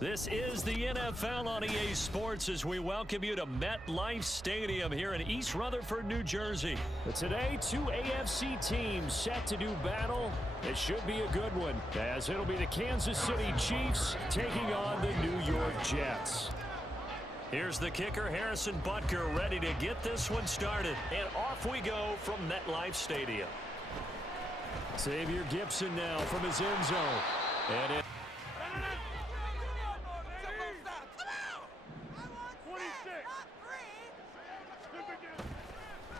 This is the NFL on EA Sports as we welcome you to MetLife Stadium here in East Rutherford, New Jersey. But today, two AFC teams set to do battle. It should be a good one, as it'll be the Kansas City Chiefs taking on the New York Jets. Here's the kicker, Harrison Butker, ready to get this one started. And off we go from MetLife Stadium. Xavier Gipson now from his end zone. And it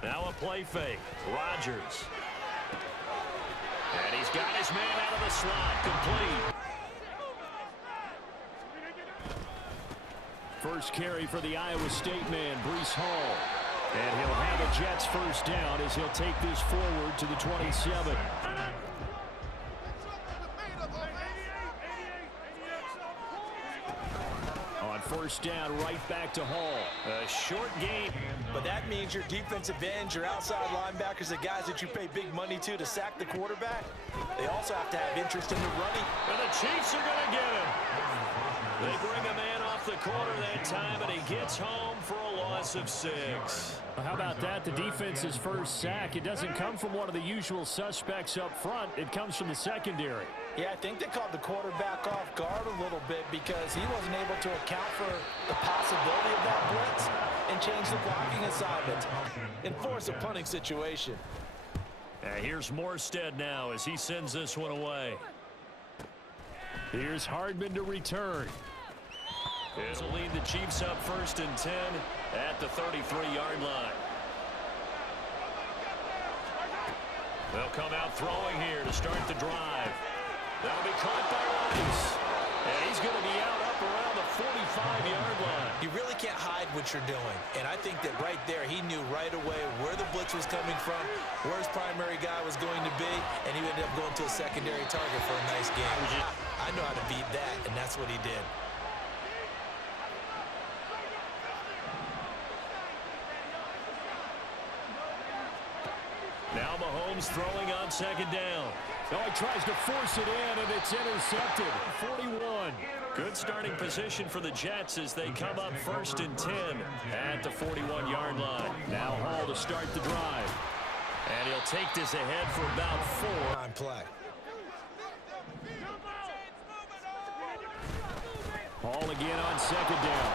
now a play fake. Rodgers. And he's got his man out of the slot. Complete. First carry for the Iowa State man, Breece Hall. And he'll have a Jets first down as he'll take this forward to the 27. On first down, right back to Hall. A short game. But that means your defensive ends, your outside linebackers, the guys that you pay big money to sack the quarterback, they also have to have interest in the running. And the Chiefs are going to get him. They bring a man off the corner that time, and he gets home for a loss of 6. Well, how about that? The defense's first sack. It doesn't come from one of the usual suspects up front. It comes from the secondary. Yeah, I think they caught the quarterback off guard a little bit because he wasn't able to account for the possibility of that blitz and change the blocking assignment and force a punting situation. Here's Morstead now as he sends this one away. Here's Hardman to return. This will lead the Chiefs up 1st and 10 at the 33-yard line. They'll come out throwing here to start the drive. That'll be caught by Rice. And he's going to be out up around the 45-yard line. You really can't hide what you're doing. And I think that right there, he knew right away where the blitz was coming from, where his primary guy was going to be, and he ended up going to a secondary target for a nice game. I know how to beat that, and that's what he did. Now Mahomes throwing on 2nd down. Oh, he tries to force it in, and it's intercepted. 41. Good starting position for the Jets as they come up 1st and 10 at the 41-yard line. Now Hall to start the drive. And he'll take this ahead for about 4. On play. Hall again on 2nd down.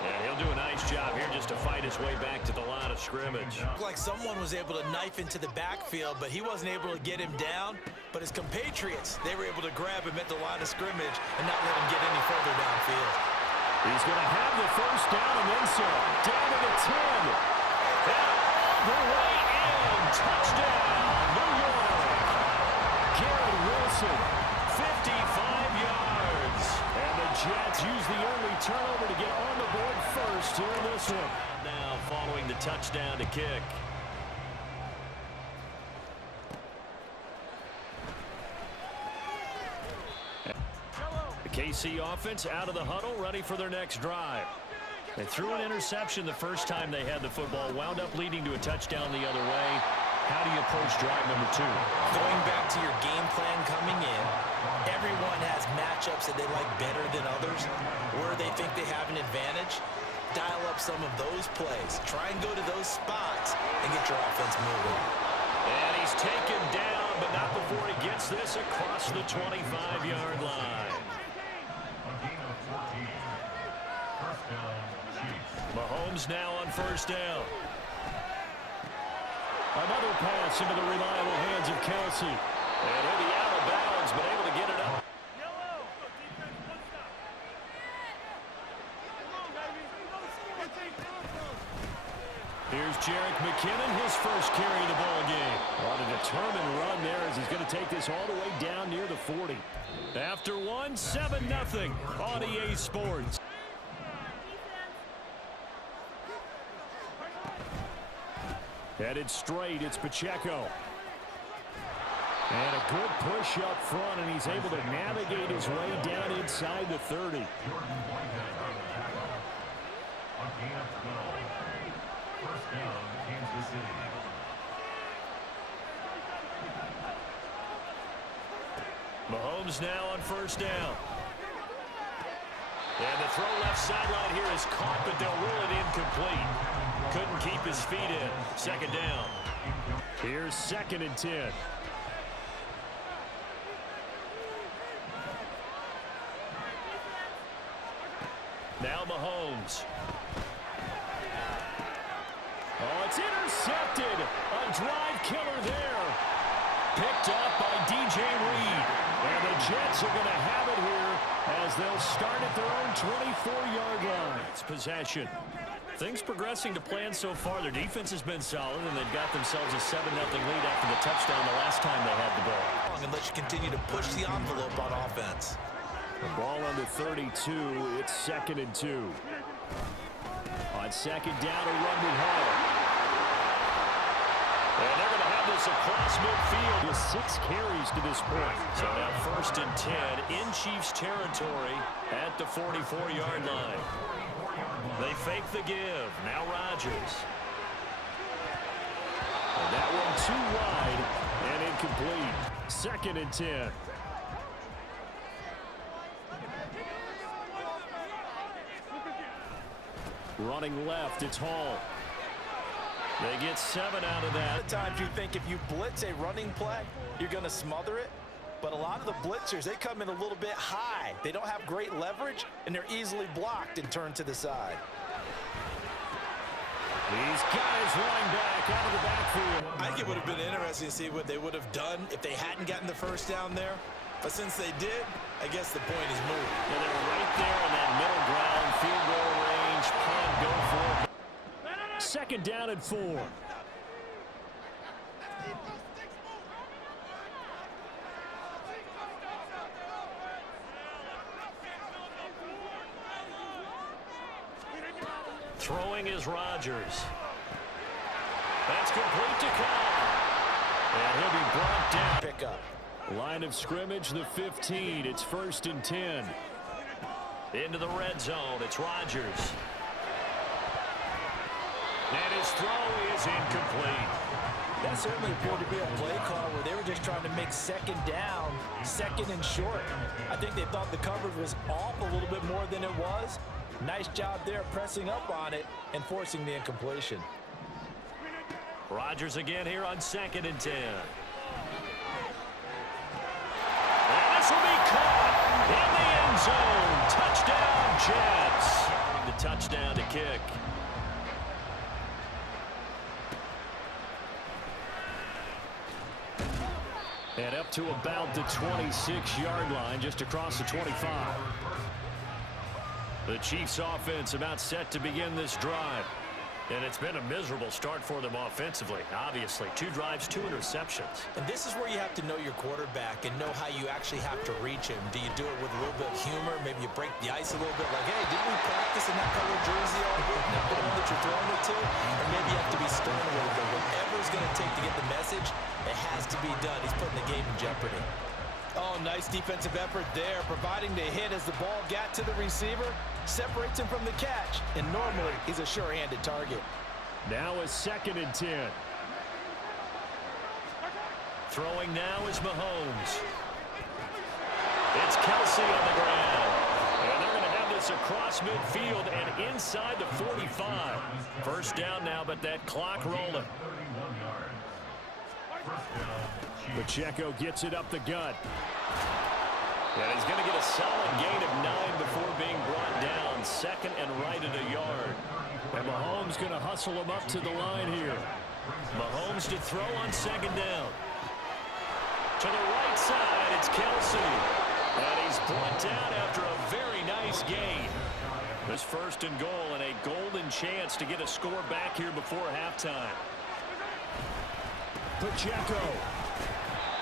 And he'll do a nice job here just to fight his way back to the line of scrimmage. Like someone was able to knife into the backfield, but he wasn't able to get him down. But his compatriots, they were able to grab him at the line of scrimmage and not let him get any further downfield. He's going to have the first down and then some. Down to the 10. And all the way in. Touchdown, New York. Garrett Wilson, 55 yards. And the Jets use the early turnover to get on the board first here in this one. Now following the touchdown to kick. The KC offense out of the huddle, ready for their next drive. They threw an interception the first time they had the football, wound up leading to a touchdown the other way. How do you approach drive number 2? Going back to your game plan coming in, everyone has matchups that they like better than others, where they think they have an advantage. Dial up some of those plays. Try and go to those spots and get your offense moving. And he's taken down, but not before he gets this across the 25-yard line. Mahomes now on 1st down. Another pass into the reliable hands of Kelsey. And he'll be out of bounds, but able to get it up. Here's Jerick McKinnon, his first carry of the ball game. On a determined run there as he's going to take this all the way down near the 40. After one, 7-0 on EA Sports. Headed straight, it's Pacheco. And a good push up front, and he's able to navigate his way down inside the 30. Mahomes now on 1st down. And the throw left sideline here is caught, but they'll rule it incomplete. Couldn't keep his feet in. Second down. Here's 2nd and 10. Now Mahomes. Oh, it's intercepted. A drive killer there. Picked up by DJ Reed. And the Jets are going to have it here as they'll start at their own 24-yard line. It's possession. Things progressing to plan so far. Their defense has been solid, and they've got themselves a 7-0 lead after the touchdown the last time they had the ball. And let you continue to push the envelope on offense. The ball under 32. It's 2nd and 2. On 2nd down, a run with Hall. And they're going to have this across midfield with 6 carries to this point. So now 1st and 10 in Chiefs territory at the 44-yard line. They fake the give. Now Rodgers. And that one too wide and incomplete. 2nd and 10. Running left, it's Hall. They get 7 out of that. A lot of times you think if you blitz a running play, you're going to smother it. But a lot of the blitzers, they come in a little bit high. They don't have great leverage, and they're easily blocked and turned to the side. These guys running back out of the backfield. I think it would have been interesting to see what they would have done if they hadn't gotten the first down there. But since they did, I guess the point is moved. And they're right there in that middle ground, field goal range, punt, go for it. 2nd down and 4. Throwing is Rodgers. That's complete to Cobb. And he'll be brought down. Pick up. Line of scrimmage, the 15. It's 1st and 10. Into the red zone. It's Rodgers. And his throw is incomplete. That certainly appeared to be a play call where they were just trying to make 2nd down, 2nd and short. I think they thought the coverage was off a little bit more than it was. Nice job there pressing up on it and forcing the incompletion. Rodgers again here on 2nd and 10. And this will be caught in the end zone. Touchdown, Jets. The touchdown to kick. And up to about the 26-yard line, just across the 25. The Chiefs offense about set to begin this drive. And it's been a miserable start for them offensively. Obviously, 2 drives, 2 interceptions. And this is where you have to know your quarterback and know how you actually have to reach him. Do you do it with a little bit of humor? Maybe you break the ice a little bit like, hey, didn't we practice in that color jersey all week? Not the one that you're throwing it to? Or maybe you have to be stern a little bit. Whatever it's going to take to get the message, it has to be done. He's putting the game in jeopardy. Oh, nice defensive effort there, providing the hit as the ball got to the receiver, separates him from the catch, and normally he's a sure-handed target. Now a 2nd and 10. Throwing now is Mahomes. It's Kelsey on the ground. And they're going to have this across midfield and inside the 45. First down now, but that clock rolling. Pacheco gets it up the gut. And he's going to get a solid gain of 9 before being brought down. 2nd and right at a yard. And Mahomes going to hustle him up to the line here. Mahomes to throw on 2nd down. To the right side, it's Kelsey. And he's brought down after a very nice gain. This 1st and goal and a golden chance to get a score back here before halftime. Pacheco.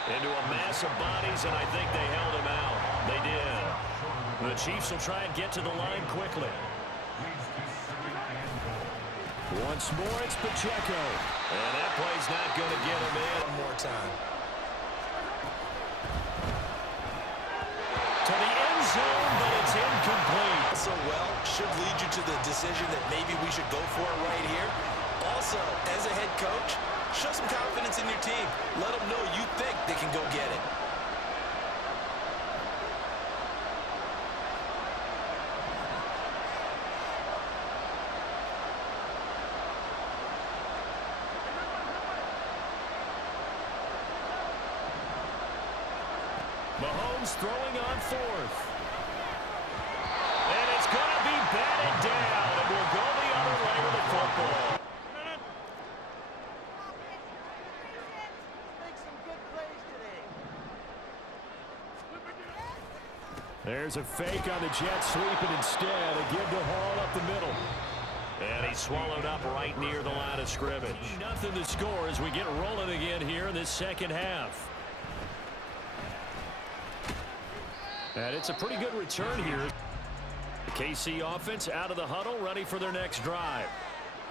Into a mass of bodies, and I think they held him out. They did. The Chiefs will try and get to the line quickly. Once more, it's Pacheco. And that play's not going to get him in. One more time. To the end zone, but it's incomplete. So well, should lead you to the decision that maybe we should go for it right here. Also, as a head coach, show some confidence in your team. Let them know you think they can go get it. Mahomes throwing on fourth. And it's going to be batted down. And we'll go the other way with the football. There's a fake on the jet sweep, and instead a give to Hall up the middle. And he's swallowed up right near the line of scrimmage. Nothing to score as we get rolling again here in this second half. And it's a pretty good return here. The KC offense out of the huddle, ready for their next drive.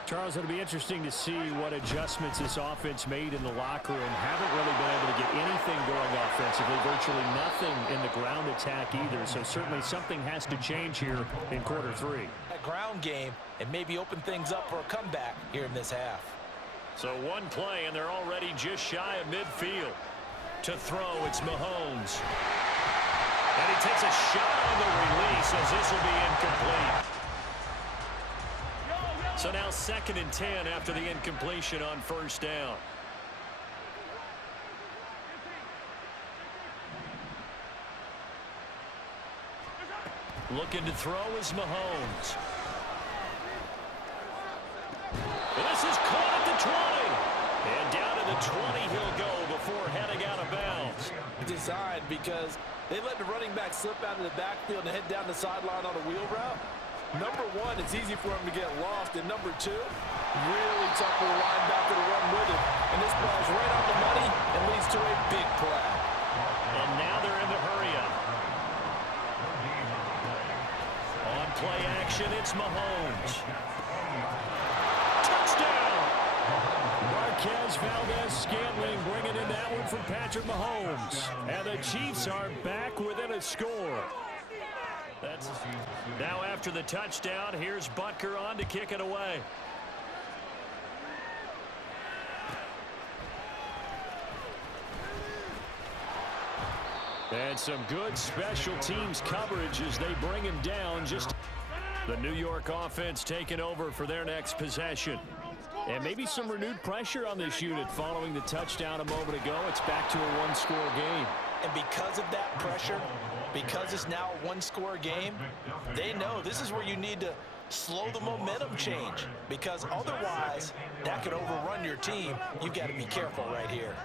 Charles, it'll be interesting to see what adjustments this offense made in the locker room. Haven't really been able to get anything going offensively, virtually nothing in the ground attack either. So certainly something has to change here in quarter three. That ground game and maybe open things up for a comeback here in this half. So one play and they're already just shy of midfield. To throw, it's Mahomes. And he takes a shot on the release as this will be incomplete. So now 2nd and 10 after the incompletion on first down. Looking to throw is Mahomes. This is caught at the 20. And down to the 20 he'll go before heading out of bounds. Designed because they let the running back slip out of the backfield and head down the sideline on a wheel route. Number one, it's easy for him to get lost. And number two, really tough for the linebacker to run with him. And this ball's right on the money and leads to a big play. And now they're in the hurry up. On play action, it's Mahomes. Touchdown! Marquez Valdez-Scantling bringing in that one from Patrick Mahomes. And the Chiefs are back within a score. Now after the touchdown, here's Butker on to kick it away. And some good special teams coverage as they bring him down. Just the New York offense taking over for their next possession. And maybe some renewed pressure on this unit following the touchdown a moment ago. It's back to a one-score game. And because of that pressure, because it's now a one-score game, they know this is where you need to slow the momentum change, because otherwise that could overrun your team. You've got to be careful right here.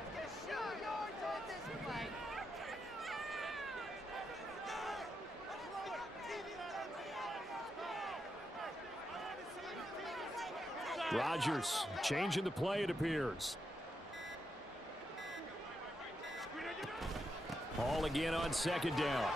Rodgers changing the play, it appears. Hall again on 2nd down.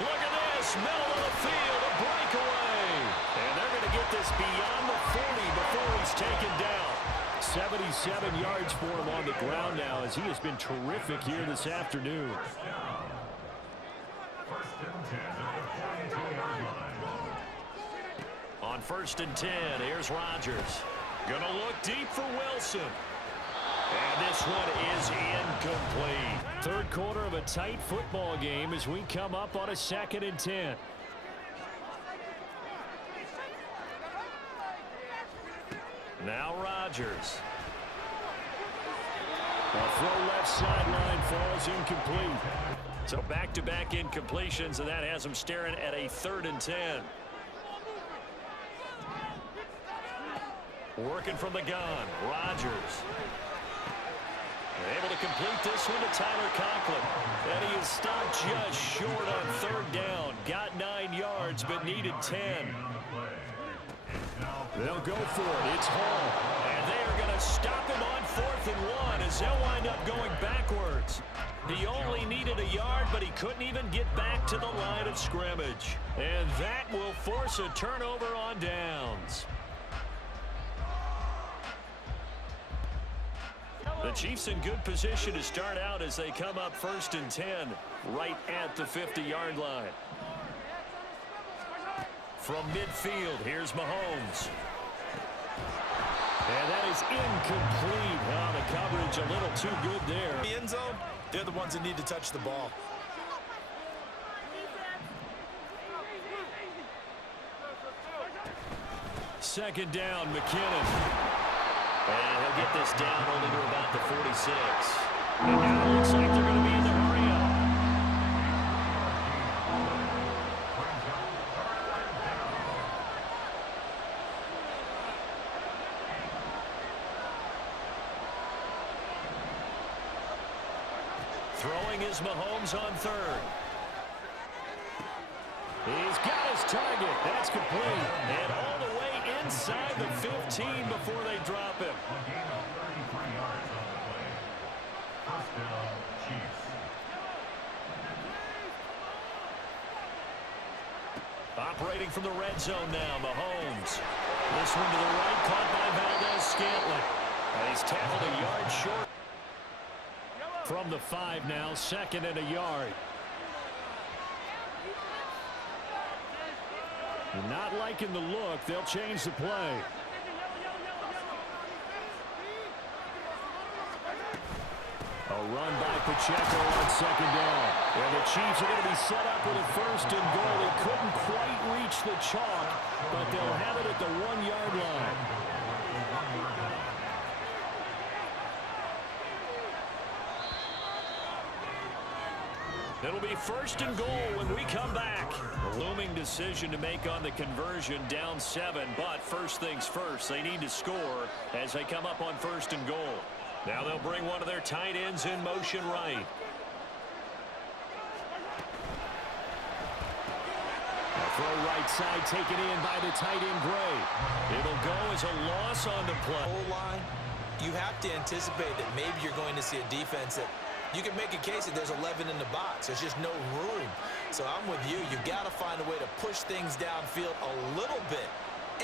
Look at this, middle of the field, a breakaway. And they're going to get this beyond the 40 before he's taken down. 77 yards for him on the ground now as he has been terrific here this afternoon. On 1st and 10, here's Rodgers. Going to look deep for Wilson. And this one is incomplete. Third quarter of a tight football game as we come up on a 2nd and 10. Now Rodgers. A throw left sideline falls incomplete. So back-to-back incompletions, and that has him staring at a 3rd and 10. Working from the gun, Rodgers. Able to complete this one to Tyler Conklin. And he is stopped just short on 3rd down. Got 9 yards, but needed 10. They'll go for it. It's Hall. And they are going to stop him on 4th and 1 as they'll wind up going backwards. He only needed a yard, but he couldn't even get back to the line of scrimmage. And that will force a turnover on downs. The Chiefs in good position to start out as they come up 1st and 10 right at the 50-yard line. From midfield, here's Mahomes. And that is incomplete. Oh, the coverage a little too good there. The end zone, they're the ones that need to touch the ball. Second down, McKinnon. And he'll get this down only to about the 46. And now it looks like they're going to be in the hurry up. Throwing is Mahomes on third. He's got his target. That's complete. And all the way inside the 15 before they drop him. Operating from the red zone now, Mahomes. This one to the right, caught by Valdez-Scantling. He's tackled a yard short. From the 5 now, 2nd and a yard. Not liking the look. They'll change the play. A run by Pacheco on 2nd down. And the Chiefs are going to be set up with a 1st and goal. They couldn't quite reach the chalk, but they'll have it at the 1-yard line. It'll be 1st and goal when we come back. A looming decision to make on the conversion, down 7. But first things first, they need to score as they come up on 1st and goal. Now they'll bring one of their tight ends in motion right. A throw right side taken in by the tight end Gray. It'll go as a loss on the play. Whole line, you have to anticipate that maybe you're going to see a defense that you can make a case that there's 11 in the box. There's just no room. So I'm with you. You've got to find a way to push things downfield a little bit.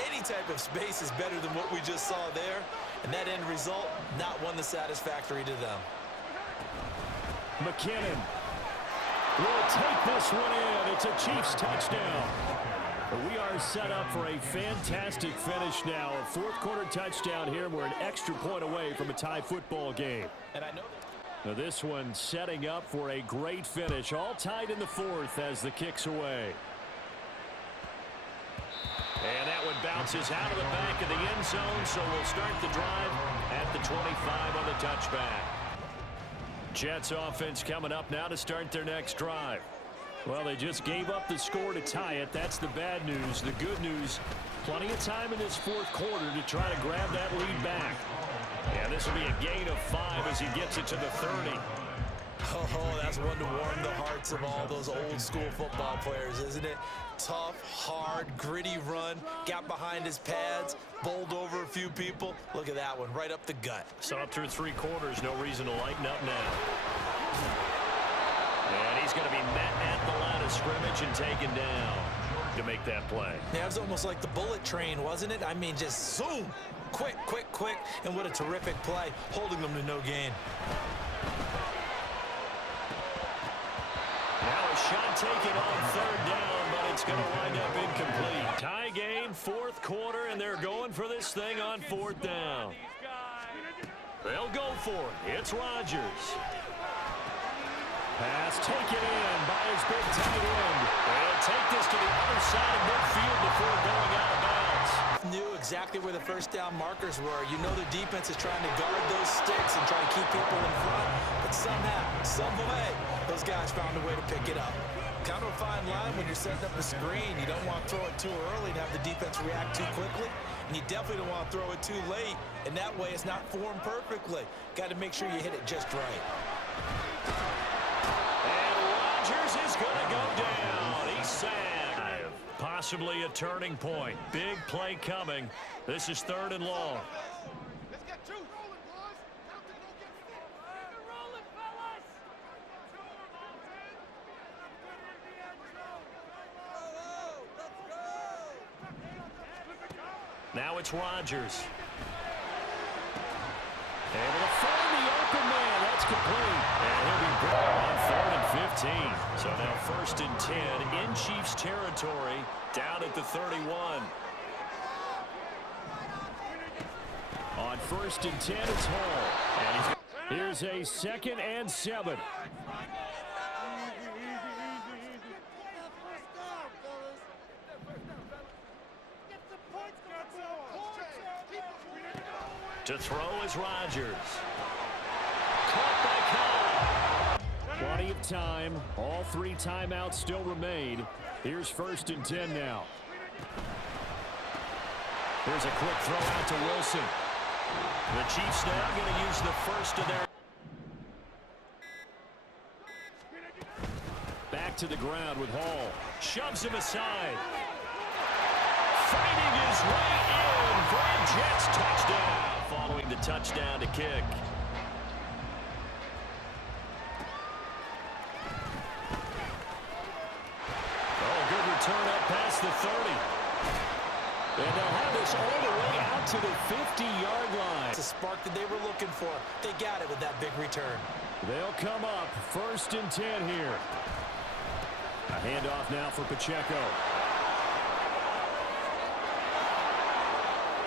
Any type of space is better than what we just saw there. And that end result, not one that's satisfactory to them. McKinnon will take this one in. It's a Chiefs touchdown. We are set up for a fantastic finish now. A 4th quarter touchdown here. We're an extra point away from a tie football game. And I know now this one setting up for a great finish. All tied in the 4th as the kick's away. And that one bounces out of the back of the end zone, so we'll start the drive at the 25 on the touchback. Jets offense coming up now to start their next drive. Well, they just gave up the score to tie it. That's the bad news. The good news, plenty of time in this 4th quarter to try to grab that lead back. And this will be a gain of 5 as he gets it to the 30. Oh, that's one to warm the hearts of all those old school football players, isn't it? Tough, hard, gritty run, got behind his pads, bowled over a few people. Look at that one, right up the gut. Saw through 3 quarters, no reason to lighten up now. And he's going to be met at the line of scrimmage and taken down to make that play. Yeah, it was almost like the bullet train, wasn't it? I mean, just zoom, quick, quick, quick, and what a terrific play, holding them to no gain. Now a shot taken on 3rd down, but it's going to wind up incomplete. Tie game, 4th quarter, and they're going for this thing on 4th down. They'll go for it. It's Rodgers. Pass taken in by his big tight end. They'll take this to the other side of midfield before going out of bounds. Knew exactly where the 1st down markers were. You know the defense is trying to guard those sticks and try to keep people in front, but somehow, some way, those guys found a way to pick it up. Kind of a fine line when you're setting up a screen. You don't want to throw it too early and have the defense react too quickly, and you definitely don't want to throw it too late, and that way it's not formed perfectly. Got to make sure you hit it just right. And Rodgers is going to go down. He's sacked. Possibly a turning point. Big play coming. This is 3rd and long. Let's get 2 rolling, boys. Time to go get 4. Rolling, fellas. Now it's Rodgers. Able to find the open man. That's complete. And he'll be brought on 3rd and 15. So now 1st and 10 in Chiefs territory, down at the 31. On 1st and 10, it's Hall. And here's a 2nd and 7. To throw is Rodgers. Caught by Cobb. Plenty of time. All 3 timeouts still remain. Here's 1st and 10 now. Here's a quick throw out to Wilson. The Chiefs now going to use the first of their. back to the ground with Hall. Shoves him aside. Fighting his way in for a Jets touchdown. Following the touchdown to kick. Oh, good return up past the 30. And they'll have this all the way out to the 50-yard line. It's a spark that they were looking for. They got it with that big return. They'll come up 1st and 10 here. A handoff now for Pacheco.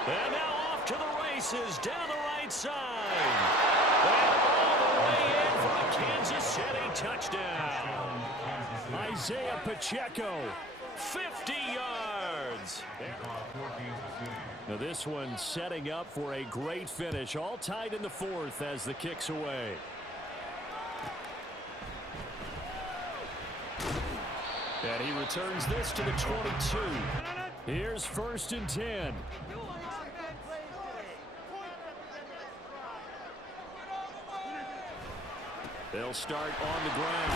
And now off to the races down the right side. And all the way in for a Kansas City touchdown. Isaiah Pacheco, 50 yards. Now this one setting up for a great finish. All tied in the 4th as the kick's away. And he returns this to the 22. Here's 1st and 10. They'll start on the ground.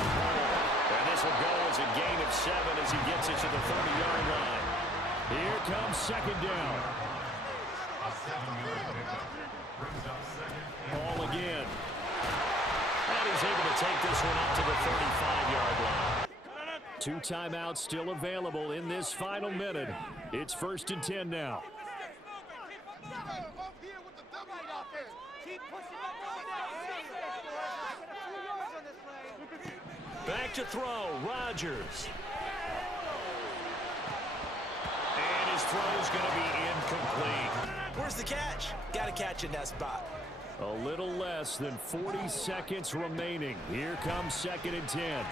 And this will go as a gain of 7 as he gets it to the 30-yard line. Here comes 2nd down. Ball again. And he's able to take this one up to the 35-yard line. 2 timeouts still available in this final minute. It's 1st and 10 now. Back to throw, Rodgers. And his throw's going to be incomplete. Where's the catch? Got to catch in that spot. A little less than 40 seconds remaining. Here comes 2nd and 10.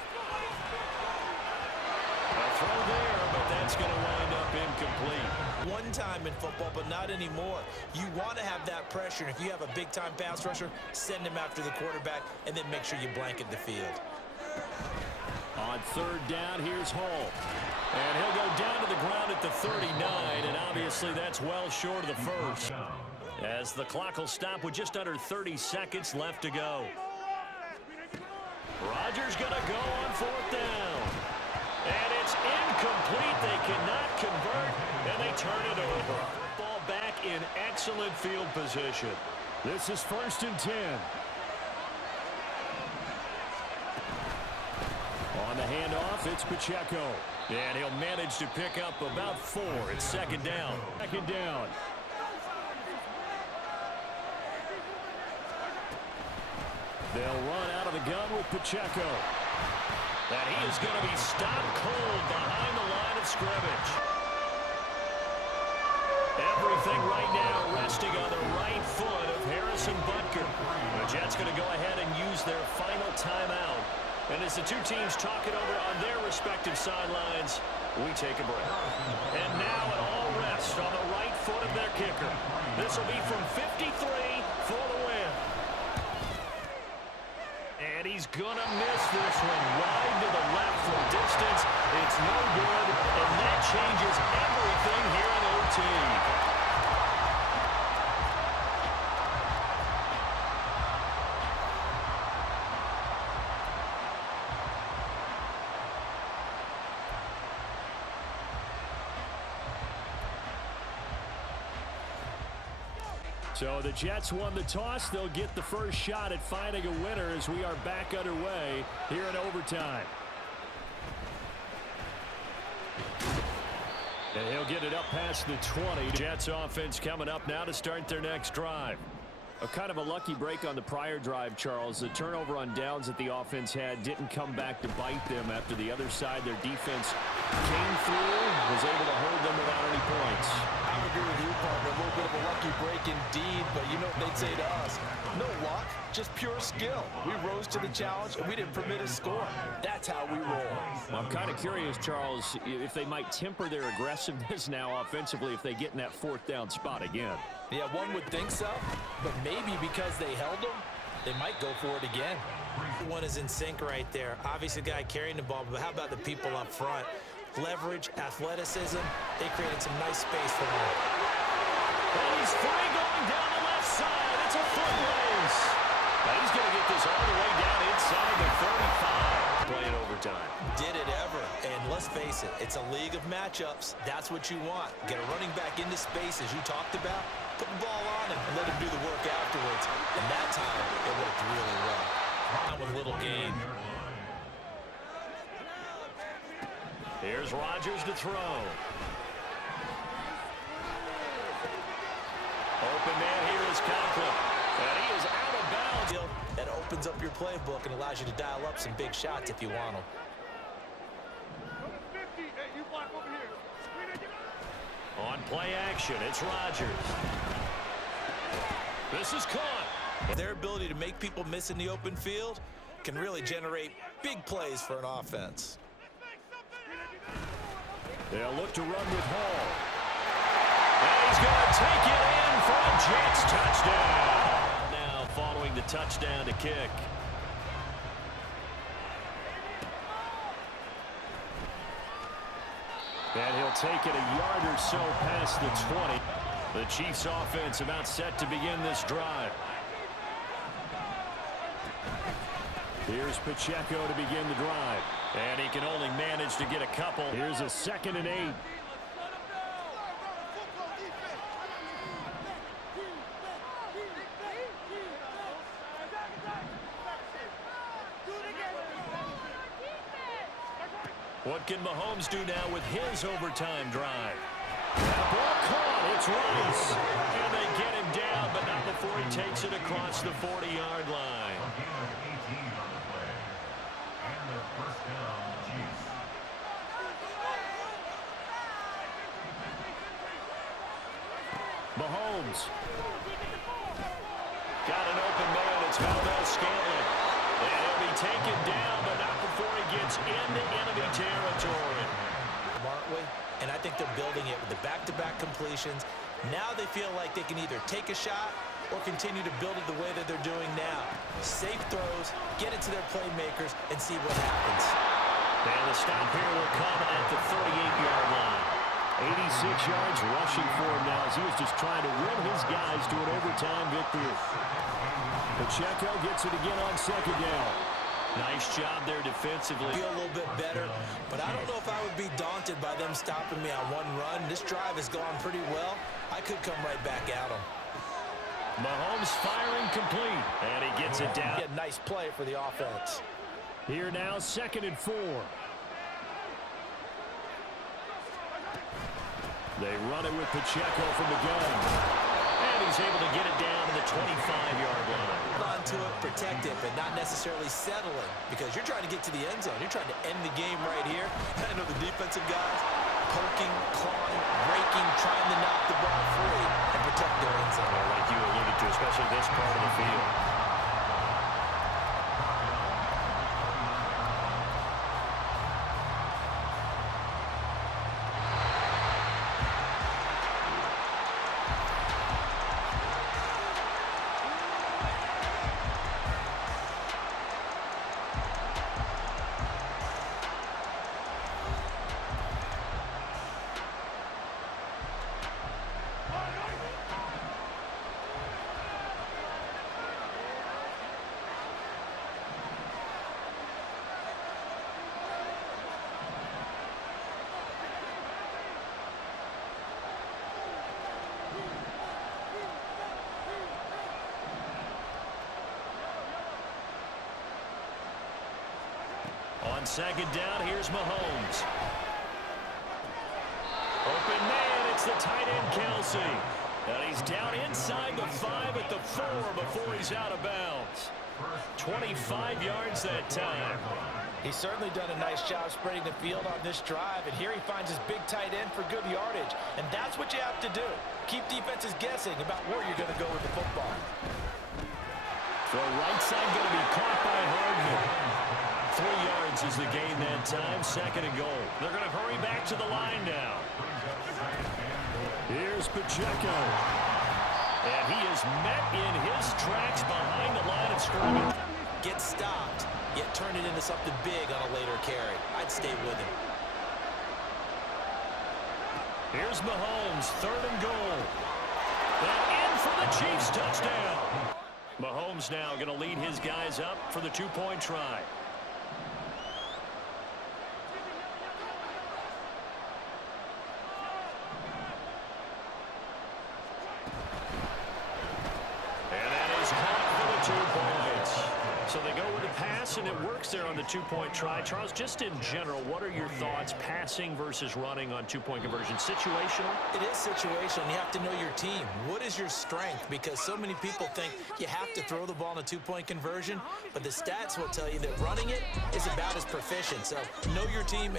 A throw there, but that's going to wind up incomplete. One time in football, but not anymore. You want to have that pressure. If you have a big-time pass rusher, send him after the quarterback, and then make sure you blanket the field. On 3rd down, here's Hall. And he'll go down to the ground at the 39, and obviously that's well short of the 1st. As the clock will stop with just under 30 seconds left to go. Rodgers going to go on 4th down. And it's incomplete. They cannot convert, and they turn it over. Ball back in excellent field position. This is 1st and 10. On the handoff, it's Pacheco. And he'll manage to pick up about 4. It's 2nd down. 2nd down. They'll run out of the gun with Pacheco. And he is going to be stopped cold behind the line of scrimmage. Everything right now resting on the right foot of Harrison Butker. The Jets going to go ahead and use their final timeout. And as the 2 teams talk it over on their respective sidelines, we take a break. And now it all rests on the right foot of their kicker. This will be from 53 for the win. And he's going to miss this one wide to the left from distance. It's no good, and that changes everything here in OT. So the Jets won the toss. They'll get the first shot at finding a winner as we are back underway here in overtime. And he'll get it up past the 20. Jets offense coming up now to start their next drive. A kind of a lucky break on the prior drive, Charles. The turnover on downs that the offense had didn't come back to bite them after the other side. Their defense came through, was able to hold them without any points. I would agree with you, partner. A little bit of a lucky break indeed, but you know what they'd say to us? No luck, just pure skill. We rose to the challenge, and we didn't permit a score. That's how we roll. Well, I'm kind of curious, Charles, if they might temper their aggressiveness now offensively if they get in that 4th down spot again. Yeah, one would think so, but maybe because they held them, they might go for it again. One is in sync right there. Obviously, the guy carrying the ball, but how about the people up front? Leverage, athleticism, they created some nice space for him. And he's free going down the left side. It's a foot race. Now he's going to get this all the way down inside the 35. Playing overtime. Did it face it, it's a league of matchups. That's what you want. Get a running back into space, as you talked about, put the ball on him, and let him do the work afterwards. And that time, it worked really well. With little gain. Here's Rodgers to throw. Open man here is Conklin. And he is out of bounds. That opens up your playbook and allows you to dial up some big shots if you want them. On play action, it's Rodgers. This is caught. Their ability to make people miss in the open field can really generate big plays for an offense. They'll look to run with Hall. And he's going to take it in for a Jets touchdown. Now following the touchdown to kick. And he'll take it a yard or so past the 20. The Chiefs offense about set to begin this drive. Here's Pacheco to begin the drive. And he can only manage to get a couple. Here's a 2nd and 8. What can Mahomes do now with his overtime drive? Ball caught. It's Rice. And they get him down, but not before he takes it across the 40-yard line. Mahomes. Got an open man. It's Valdez-Scantling. And he'll be taken down, but not before he gets into enemy territory. Aren't we? And I think they're building it with the back-to-back completions. Now they feel like they can either take a shot or continue to build it the way that they're doing now. Safe throws, get it to their playmakers, and see what happens. And the stop here will come at the 38-yard line. 86 yards rushing for him now as he was just trying to win his guys to an overtime victory. Pacheco gets it again on 2nd down. Nice job there defensively. Feel a little bit better, but I don't know if I would be daunted by them stopping me on one run. This drive has gone pretty well. I could come right back at them. Mahomes firing complete, and he gets it down. Yeah, nice play for the offense. Here now, 2nd and 4. They run it with Pacheco from the gun. And he's able to get it down to the 25-yard line. Hold on to it, protect it, but not necessarily settling, because you're trying to get to the end zone. You're trying to end the game right here. I know the defensive guys poking, clawing, raking, trying to knock the ball free and protect their end zone. Like you alluded to, especially this part of the field. On 2nd down, here's Mahomes. Open man, it's the tight end, Kelsey. And he's down inside the 5 at the 4 before he's out of bounds. 25 yards that time. He's certainly done a nice job spreading the field on this drive, and here he finds his big tight end for good yardage. And that's what you have to do. Keep defenses guessing about where you're going to go with the football. Throw right side going to be caught by Hardman. 3 yards is the gain that time. 2nd and goal. They're going to hurry back to the line now. Here's Pacheco. And he is met in his tracks behind the line of scrimmage. Get stopped, yet turn it into something big on a later carry. I'd stay with him. Here's Mahomes, 3rd and goal. And in for the Chiefs touchdown. Mahomes now going to lead his guys up for the 2-point try. and it works there on the two-point try. Charles, just in general, what are your thoughts passing versus running on two-point conversion? Situational? It is situational. You have to know your team. What is your strength? Because so many people think you have to throw the ball in a two-point conversion, but the stats will tell you that running it is about as proficient. So know your team and